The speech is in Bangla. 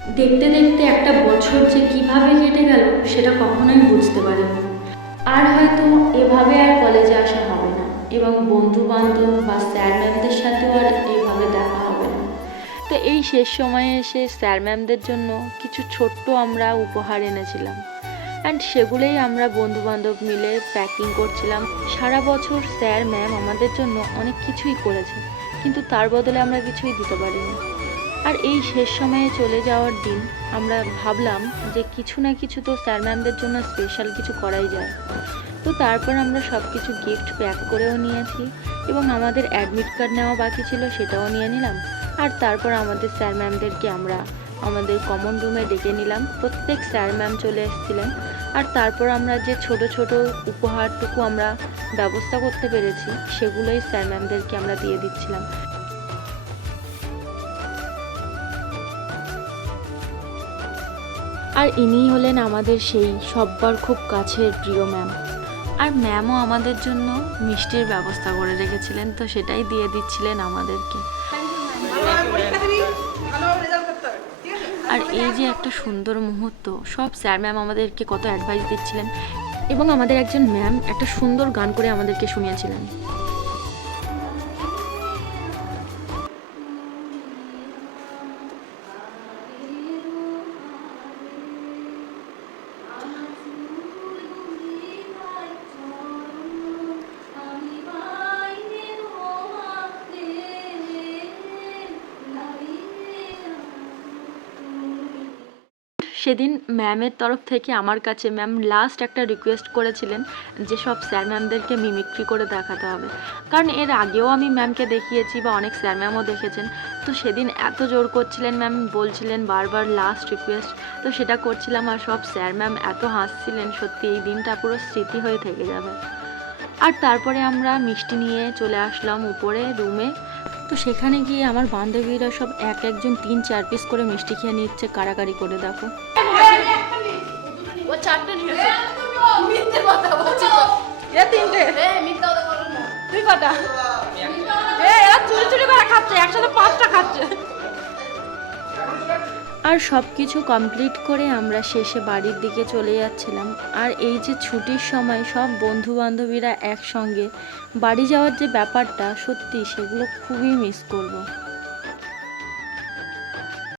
দেখতে দেখতে একটা বছর যে কিভাবে কেটে গেল সেটা কখনোই বুঝতে পারিনি। আর হয়তো এভাবে আর কলেজে আসা হবে না, এবং বন্ধু বান্ধব বা স্যার ম্যামদের সাথেও আর এইভাবে দেখা হবে না। তো এই শেষ সময়ে এসে স্যার ম্যামদের জন্য কিছু ছোট্ট আমরা উপহার এনেছিলাম, অ্যান্ড সেগুলোই আমরা বন্ধুবান্ধব মিলে প্যাকিং করছিলাম। সারা বছর স্যার ম্যাম আমাদের জন্য অনেক কিছুই করেছে, কিন্তু তার বদলে আমরা কিছুই দিতে পারিনি। আর এই শেষ সময়ে চলে যাওয়ার দিন আমরা ভাবলাম যে কিছু না কিছু তো স্যার ম্যামদের জন্য স্পেশাল কিছু করাই যায়। তো তারপর আমরা সব কিছু গিফট প্যাক করেও নিয়েছি, এবং আমাদের অ্যাডমিট কার্ড নেওয়া বাকি ছিল সেটাও নিয়ে নিলাম। আর তারপর আমাদের স্যার ম্যামদেরকে আমরা আমাদের কমন রুমে ডেকে নিলাম। প্রত্যেক স্যার ম্যাম চলে এসেছিলেন। আর তারপর আমরা যে ছোট ছোট উপহারটুকু আমরা ব্যবস্থা করতে পেরেছি সেগুলোই স্যার ম্যামদেরকে আমরা দিয়ে দিচ্ছিলাম। আর ইনিই হলেন আমাদের সেই সব্বার খুব কাছের প্রিয় ম্যাম। আর ম্যামও আমাদের জন্য মিষ্টির ব্যবস্থা করে রেখেছিলেন, তো সেটাই দিয়ে দিচ্ছিলেন আমাদেরকে। আর এই যে একটা সুন্দর মুহূর্ত, সব স্যার ম্যাম আমাদেরকে কত অ্যাডভাইস দিচ্ছিলেন, এবং আমাদের একজন ম্যাম একটা সুন্দর গান করে আমাদেরকে শুনিয়েছিলেন। সেদিন ম্যামের তরফ থেকে আমার কাছে ম্যাম লাস্ট একটা রিকোয়েস্ট করেছিলেন যে সব স্যার ম্যামদেরকে মিমিক্রি করে দেখাতে হবে, কারণ এর আগেও আমি ম্যামকে দেখিয়েছি বা অনেক স্যার ম্যামও দেখেছেন। তো সেদিন এত জোর করছিলেন ম্যাম, বলছিলেন বারবার লাস্ট রিকোয়েস্ট, তো সেটা করছিলাম। আর সব স্যার ম্যাম এত হাসছিলেন, সত্যি এই দিনটা পুরো স্মৃতি হয়ে থেকে যাবে। আর তারপরে আমরা মিষ্টি নিয়ে চলে আসলাম উপরে রুমে। তো সেখানে গিয়ে আমার বান্ধবীরা সব এক একজন 3-4 পিস করে মিষ্টি খেয়ে নিচ্ছে কাড়াকাড়ি করে, দেখো। ও চারটে নিয়েছে। মিথ্যে কথা বলছি তো। এ তিনটে। মিথ্যে কথা বলো না। তুই কটা? এরা চুরি চুরি করে খাচ্ছে, একসাথে 5টা খাচ্ছে। আর সব কিছু কমপ্লিট করে আমরা শেষে বাড়ির দিকে চলে যাচ্ছিলাম। আর এই যে ছুটির সময় সব বন্ধু বান্ধবীরা একসঙ্গে বাড়ি যাওয়ার যে ব্যাপারটা, সত্যি সেগুলো খুবই মিস করব।